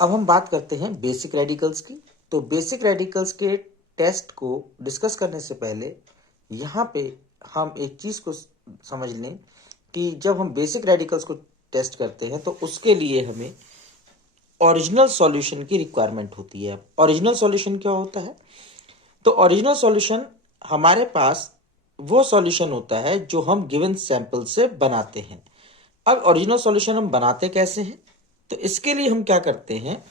अब हम बात करते हैं बेसिक रेडिकल्स की। तो बेसिक रेडिकल्स के टेस्ट को डिस्कस करने से पहले यहाँ पे हम एक चीज़ को समझ लें कि जब हम बेसिक रेडिकल्स को टेस्ट करते हैं तो उसके लिए हमें ओरिजिनल सॉल्यूशन की रिक्वायरमेंट होती है। ओरिजिनल सॉल्यूशन क्या होता है? तो ओरिजिनल सॉल्यूशन हमारे पास वो सॉल्यूशन होता है जो हम गिवन सैंपल से बनाते हैं। अब ओरिजिनल सॉल्यूशन हम बनाते कैसे हैं? तो इसके लिए हम क्या करते हैं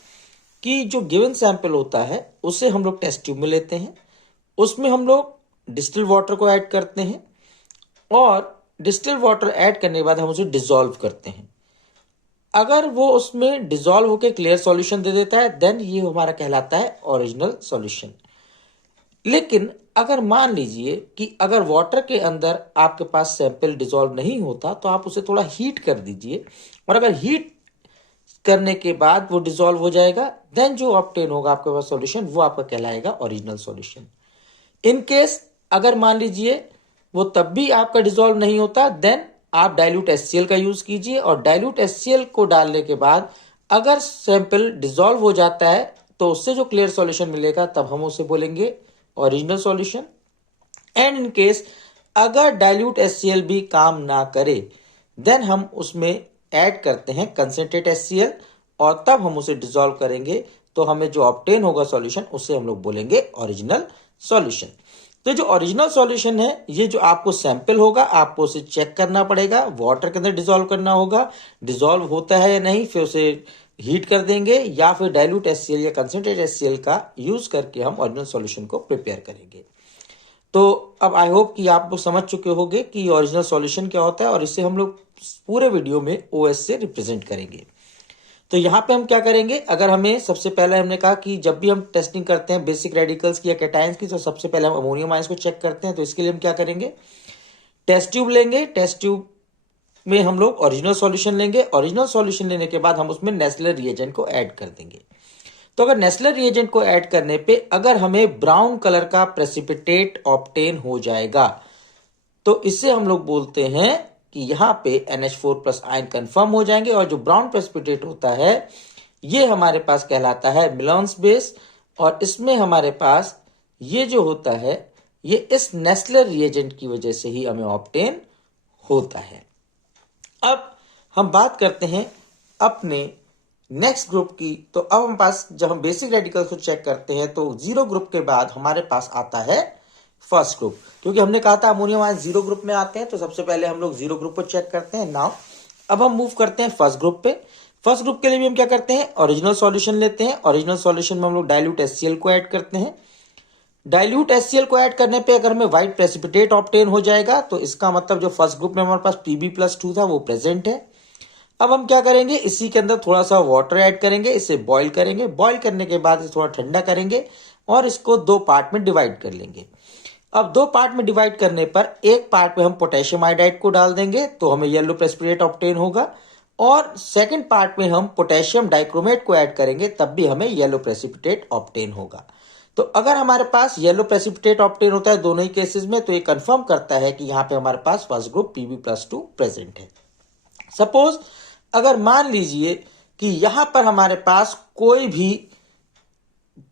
कि जो गिवन सैंपल होता है उसे हम लोग टेस्ट ट्यूब में लेते हैं, उसमें हम लोग डिस्टिल वाटर को ऐड करते हैं और डिस्टिल वाटर ऐड करने के बाद हम उसे डिसॉल्व करते हैं। अगर वो उसमें डिसॉल्व होकर क्लियर सॉल्यूशन दे देता है देन ये हमारा कहलाता है ओरिजिनल सॉल्यूशन। लेकिन अगर मान लीजिए कि अगर वाटर के अंदर आपके पास सैंपल डिसॉल्व नहीं होता तो आप उसे थोड़ा हीट कर दीजिए और अगर हीट करने के बाद वो डिसॉल्व हो जाएगा देन जो ऑब्टेन होगा आपके पास सॉल्यूशन वो आपका कहलाएगा ओरिजिनल सॉल्यूशन। इन केस अगर मान लीजिए वो तब भी आपका डिसॉल्व नहीं होता देन आप डाइल्यूट HCl का यूज कीजिए और डाइल्यूट HCl को डालने के बाद अगर सैंपल डिसॉल्व हो जाता है तो उससे जो क्लियर सॉल्यूशन मिलेगा तब हम उसे बोलेंगे original solution. And in case अगर डाइल्यूट HCl भी काम ना करे देन हम उसमें ऐड करते हैं कंसंट्रेट HCl और तब हम उसे डिसॉल्व करेंगे तो हमें जो ऑब्टेन होगा सॉल्यूशन उसे हम लोग बोलेंगे ओरिजिनल सॉल्यूशन। तो जो ओरिजिनल सॉल्यूशन है ये जो आपको सैंपल होगा आपको उसे चेक करना पड़ेगा, वाटर के अंदर डिसॉल्व करना होगा, डिसॉल्व होता है या नहीं फिर उसे हीट कर देंगे या फिर डाइल्यूट HCl या कंसंट्रेट HCl का यूज करके हम ओरिजिनल सॉल्यूशन को प्रिपेयर करेंगे। तो अब आई होप कि आप लोग समझ चुके होंगे कि ओरिजिनल सॉल्यूशन क्या होता है और इसे हम लोग पूरे वीडियो में OS से रिप्रेजेंट करेंगे। तो यहाँ पे हम क्या करेंगे, अगर हमें सबसे पहले हमने कहा कि जब भी हम टेस्टिंग करते हैं बेसिक रेडिकल्स की या कैटायंस की तो सबसे पहले हम अमोनियम आयंस को चेक करते हैं। तो इसके लिए हम क्या करेंगे, टेस्ट ट्यूब लेंगे, टेस्ट ट्यूब में हम लोग ओरिजिनल सॉल्यूशन लेंगे, ओरिजिनल सॉल्यूशन लेने के बाद हम उसमें नेस्लर रिएजेंट को ऐड कर देंगे। तो अगर नेस्लर रिएजेंट को ऐड करने पे अगर हमें ब्राउन कलर का प्रेसिपिटेट ऑब्टेन हो जाएगा तो इसे हम लोग बोलते हैं कि यहाँ पे NH4+ आयन कंफर्म हो जाएंगे और जो ब्राउन प्रेसिपिटेट होता है ये हमारे पास कहलाता है मिलॉन्स बेस और इसमें हमारे पास ये जो होता है ये इस नेस्लर रिएजेंट की वजह से ही हमें ऑब्टेन होता है। अब हम बात करते हैं अपने नेक्स्ट ग्रुप की। तो अब हम पास जब हम बेसिक रेडिकल्स को चेक करते हैं तो जीरो ग्रुप के बाद हमारे पास आता है फर्स्ट ग्रुप, क्योंकि हमने कहा था अमोनियम आयन जीरो ग्रुप में आते हैं तो सबसे पहले हम लोग जीरो ग्रुप को चेक करते हैं। नाउ अब हम मूव करते हैं फर्स्ट ग्रुप पे। फर्स्ट ग्रुप के लिए भी हम क्या करते हैं, ओरिजिनल सॉल्यूशन लेते हैं। ओरिजिनल सॉल्यूशन में हम लोग डाइल्यूट HCl को ऐड करते हैं। डाइल्यूट HCl को ऐड करने पे अगर हमें व्हाइट प्रेसिपिटेट ऑब्टेन हो जाएगा तो इसका मतलब जो फर्स्ट ग्रुप में हमारे पास Pb+2 था वो प्रेजेंट है। अब हम क्या करेंगे, इसी के अंदर थोड़ा सा वाटर ऐड करेंगे, इसे बॉईल करेंगे, बॉईल करने के बाद इसे थोड़ा ठंडा करेंगे और इसको दो पार्ट में डिवाइड कर लेंगे। अब दो पार्ट में डिवाइड करने पर एक पार्ट में हम पोटेशियम आयोडाइड को डाल देंगे तो हमें येलो प्रेसिपिटेट ऑब्टेन होगा और सेकंड पार्ट में हम पोटेशियम डाइक्रोमेट को ऐड करेंगे तब भी हमें येलो प्रेसिपिटेट ऑब्टेन होगा। तो अगर हमारे पास येलो प्रेसिपिटेट ऑब्टेन होता है दोनों ही केसेस में तो ये कंफर्म करता है कि यहाँ पे हमारे पास फर्स्ट ग्रुप Pb+2 प्रेजेंट है। सपोज अगर मान लीजिए कि यहां पर हमारे पास कोई भी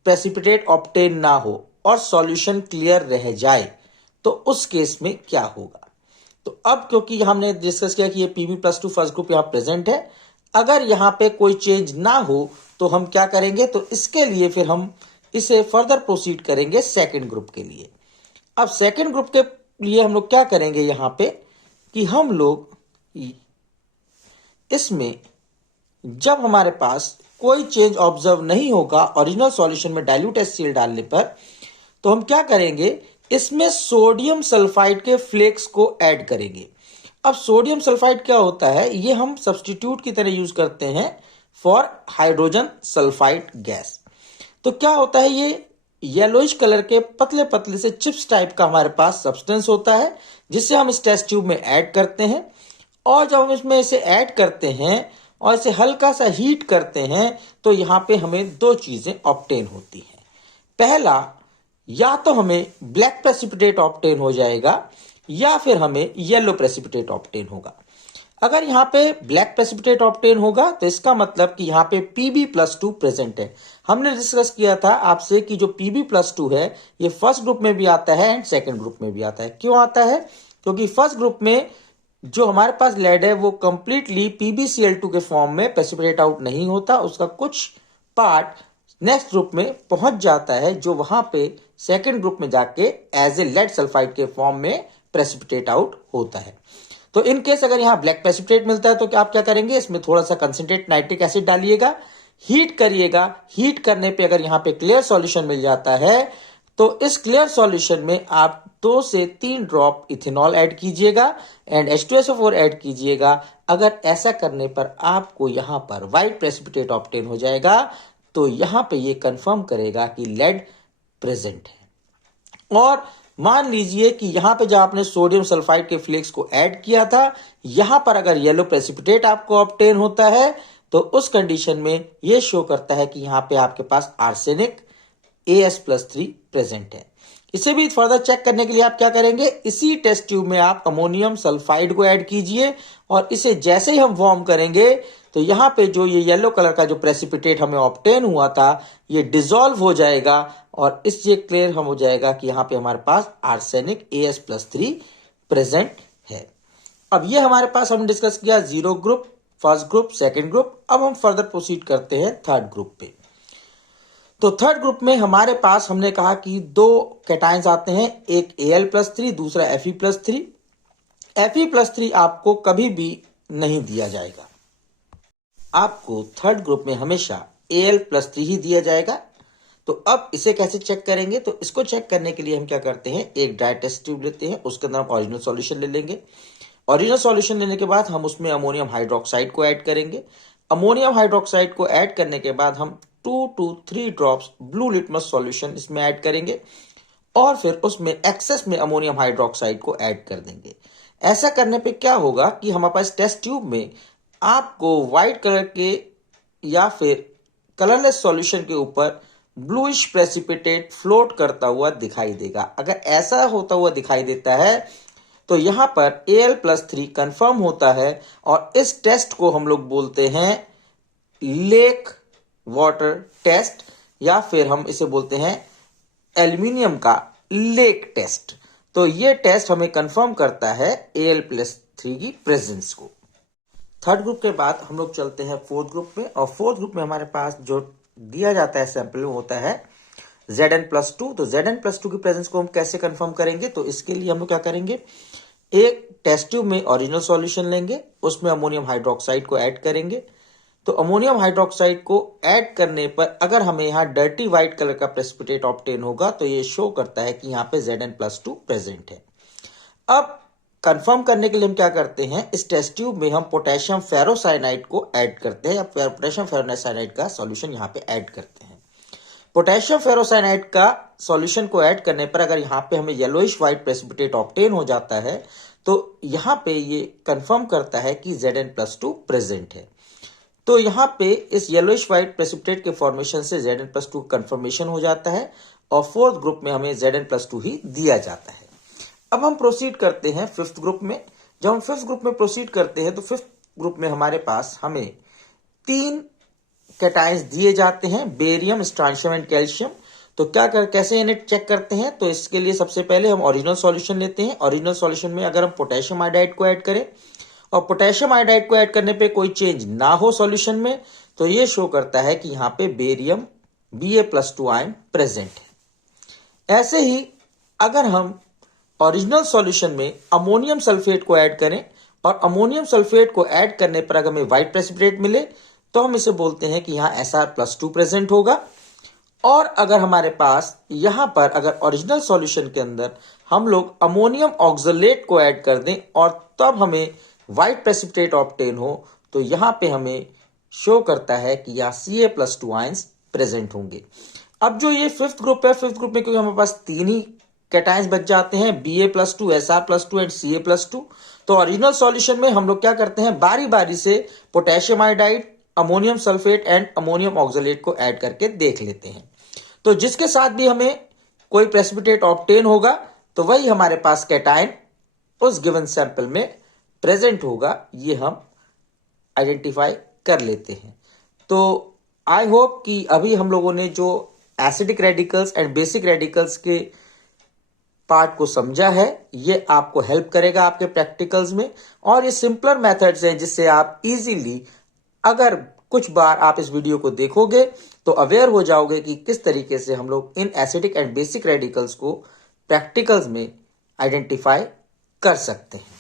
प्रेसिपिटेट ऑब्टेन ना हो और सॉल्यूशन क्लियर रह जाए तो उस केस में क्या होगा। तो अब क्योंकि हमने डिस्कस किया कि ये Pb+2 फर्स्ट ग्रुप यहां प्रेजेंट है, अगर यहां पे कोई चेंज ना हो तो हम क्या करेंगे, तो इसके लिए फिर हम इसे फर्दर प्रोसीड करेंगे सेकंड ग्रुप के लिए। अब सेकंड ग्रुप के लिए हम लोग क्या करेंगे यहां पे कि हम लोग इसमें जब हमारे पास कोई चेंज ऑब्जर्व नहीं होगा ओरिजिनल सॉल्यूशन में डाइल्यूट HCl डालने पर तो हम क्या करेंगे, इसमें सोडियम सल्फाइड के फ्लेक्स को ऐड करेंगे। अब सोडियम सल्फाइड क्या होता है, ये हम सब्स्टिट्यूट की तरह यूज करते हैं फॉर हाइड्रोजन सल्फाइड गैस। तो क्या होता है, ये येलोइश कलर के पतले पतले से चिप्स टाइप का हमारे पास सब्सटेंस होता है जिसे हम इस टेस्ट ट्यूब में ऐड करते हैं और जब हम इसमें इसे ऐड करते हैं और इसे हल्का सा हीट करते हैं तो यहां पे हमें दो चीजें ऑब्टेन होती हैं। पहला, या तो हमें ब्लैक प्रेसिपिटेट ऑब्टेन हो जाएगा या फिर हमें येलो प्रेसिपिटेट ऑब्टेन होगा। अगर यहाँ पे ब्लैक प्रेसिपिटेट ऑब्टेन होगा तो इसका मतलब कि यहाँ पे Pb+2 प्रेजेंट है। हमने डिस्कस किया था आपसे कि जो Pb+2 है ये फर्स्ट ग्रुप में भी आता है एंड सेकंड ग्रुप में भी आता है। क्यों आता है? क्योंकि फर्स्ट ग्रुप में जो हमारे पास लेड है वो कंप्लीटली PbCl2 के फॉर्म में प्रेसिपिटेट आउट नहीं होता, उसका कुछ पार्ट नेक्स्ट ग्रुप में पहुंच जाता है जो वहां पे सेकंड ग्रुप में जाके एज ए लेड सल्फाइड के फॉर्म में प्रेसिपिटेट आउट होता है। तो इन केस अगर यहाँ ब्लैक प्रेसिपिटेट मिलता है तो आप क्या करेंगे, इसमें थोड़ा सा कंसंट्रेट नाइट्रिक एसिड डालिएगा, हीट करिएगा। हीट करने पे अगर यहाँ पे क्लियर सॉल्यूशन मिल जाता है तो इस क्लियर सॉल्यूशन में आप 2 से 3 ड्रॉप इथेनॉल ऐड कीजिएगा एंड H2SO4 ऐड कीजिएगा। अगर ऐसा करने पर आपको यहाँ पर व्हाइट प्रेसिपिटेट ऑब्टेन हो जाएगा तो यहाँ पे ये कंफर्म करेगा कि लेड प्रेजेंट है। और मान लीजिए कि यहां पे जब आपने सोडियम सल्फाइड के फ्लेक्स को ऐड किया था, यहां पर अगर येलो प्रेसिपिटेट आपको ऑब्टेन होता है तो उस कंडीशन में यह शो करता है कि यहां पे आपके पास आर्सेनिक As+3 प्रेजेंट है। इसे भी फर्दर चेक करने के लिए आप क्या करेंगे, इसी टेस्ट ट्यूब में आप अमोनियम सल्फाइड को ऐड कीजिए और इसे जैसे ही हम वार्म करेंगे तो यहाँ पे जो ये येलो कलर का जो प्रेसिपिटेट हमें ऑब्टेन हुआ था ये डिसॉल्व हो जाएगा और इससे क्लियर हम हो जाएगा कि यहाँ पे हमारे पास आर्सेनिक As+3 प्रेजेंट है। अब ये हमारे पास हम डिस्कस किया zero group, first group, second group. अब हम फर्दर प्रोसीड करते हैं थर्ड ग्रुप पे। तो थर्ड ग्रुप में हमारे पास हमने कहा कि 2 कैटायंस आते हैं, एक Al+3 दूसरा Fe+3। Fe+3 आपको कभी भी नहीं दिया जाएगा, आपको थर्ड ग्रुप में हमेशा Al+3 ही दिया जाएगा। तो अब इसे कैसे चेक करेंगे, तो इसको चेक करने के लिए हम क्या करते हैं, एक ड्राई टेस्ट ट्यूब लेते हैं, उसके अंदर हम ओरिजिनल सॉल्यूशन ले लेंगे। ओरिजिनल सॉल्यूशन लेने के बाद हम उसमें अमोनियम हाइड्रोक्साइड को ऐड करेंगे। अमोनियम हाइड्रोक्साइड को ऐड करने के बाद हम 2 to 3 drops blue litmus solution इसमें ऐड करेंगे और फिर उसमें एक्सेस में अमोनियम हाइड्रोक्साइड को ऐड कर देंगे। ऐसा करने पे क्या होगा कि हमारे पास टेस्ट ट्यूब में आपको व्हाइट कलर के या फिर कलरलेस सॉल्यूशन के ऊपर ब्लूइश प्रेसिपिटेट फ्लोट करता हुआ दिखाई देगा। अगर ऐसा होता हुआ दिखाई देता है तो यहां पर Al+3 कंफर्म होता है और इस टेस्ट को हम लोग बोलते हैं लेक वाटर टेस्ट या फिर हम इसे बोलते हैं एल्यूमिनियम का लेक टेस्ट। तो ये टेस्ट हमें कंफर्म करता है Al+3 की प्रेजेंस को। थर्ड ग्रुप के बाद हम लोग चलते हैं फोर्थ ग्रुप में और फोर्थ ग्रुप में हमारे पास जो दिया जाता है सैंपल में होता है Zn+2। तो Zn+2 की प्रेजेंस को हम कैसे कंफर्म करेंगे, तो इसके लिए हम लोग क्या करेंगे, एक टेस्ट ट्यूब में ओरिजिनल सॉल्यूशन लेंगे, उसमें अमोनियम हाइड्रोक्साइड को ऐड करेंगे। तो अमोनियम हाइड्रोक्साइड को ऐड करने पर अगर हमें यहाँ डर्टी व्हाइट कलर का प्रेसिपिटेट ऑब्टेन होगा तो ये शो करता है कि यहाँ पे Zn+2 प्रेजेंट है। अब कंफर्म करने के लिए हम क्या करते हैं, इस टेस्ट ट्यूब में हम पोटेशियम फेरोसाइनाइड को ऐड करते हैं या पोटेशियम फेरोसाइनाइड का सॉल्यूशन यहाँ पे ऐड करते हैं। पोटेशियम फेरोसाइनाइड का सॉल्यूशन को ऐड करने पर अगर यहाँ पे हमें येलोइश व्हाइट प्रेसिपिटेट ऑब्टेन हो जाता है तो यहाँ पे ये कंफर्म करता है कि Zn+2 प्रेजेंट है। तो यहाँ पे इस येलोइश व्हाइट प्रेसिपिटेट के फॉर्मेशन से Zn+2 कंफर्मेशन हो जाता है और फोर्थ ग्रुप में हमें Zn+2 ही दिया जाता है। अब हम प्रोसीड करते हैं फिफ्थ ग्रुप में। जब हम फिफ्थ ग्रुप में प्रोसीड करते हैं तो फिफ्थ ग्रुप में हमारे पास हमें 3 कैटायंस दिए जाते हैं, बेरियम, स्ट्रांशियम एंड कैल्शियम। तो कैसे इन्हें चेक करते हैं, तो इसके लिए सबसे पहले हम ओरिजिनल सॉल्यूशन लेते हैं। ओरिजिनल सॉल्यूशन में अगर हम पोटेशियम आयोडाइड को ऐड करें और पोटेशियम आयोडाइड को ऐड करने पे कोई चेंज ना हो सॉल्यूशन में तो ये शो करता है कि यहाँ पे बेरियम Ba+2 आयन प्रेजेंट है। ऐसे ही अगर हम ओरिजिनल सॉल्यूशन में अमोनियम सल्फेट को ऐड करें और अमोनियम सल्फेट को ऐड करने पर अगर हमें व्हाइट प्रेसिपिटेट मिले तो हम इसे बोलते हैं कि यहाँ Sr+2 प्रेजेंट होगा। और अगर हमारे पास यहाँ पर अगर ओरिजिनल सॉल्यूशन के अंदर हम लोग अमोनियम ऑक्सलेट को ऐड कर दें और तब हमें व्हाइट प्रेसिपिटेट ऑब्टेन हो तो यहाँ पे हमें शो करता है कि यहाँ Ca+2 आयंस प्रेजेंट होंगे। अब जो ये फिफ्थ ग्रुप है, फिफ्थ ग्रुप में क्योंकि हमारे पास 3 ही कैटायंस बच जाते हैं, Ba+2, Sr+2 एंड Ca+2। तो ओरिजिनल सॉल्यूशन में हम लोग क्या करते हैं, बारी बारी से potassium iodide, ammonium sulphate and ammonium oxalate को ऐड करके देख लेते हैं। तो जिसके साथ भी हमें कोई प्रेसिपिटेट ऑब्टेन होगा तो वही हमारे पास कैटायन उस गिवन सैंपल में प्रेजेंट होगा ये हम आइडेंटिफाई कर लेते हैं। तो आई होप कि अभी हम लोगों ने जो acidic radicals and basic radicals के पार्ट को समझा है, ये आपको हेल्प करेगा आपके प्रैक्टिकल्स में। और ये सिंपलर मेथड्स हैं जिससे आप इजीली, अगर कुछ बार आप इस वीडियो को देखोगे तो अवेयर हो जाओगे कि किस तरीके से हम लोग in acidic and basic radicals को प्रैक्टिकल्स में आइडेंटिफाई कर सकते हैं।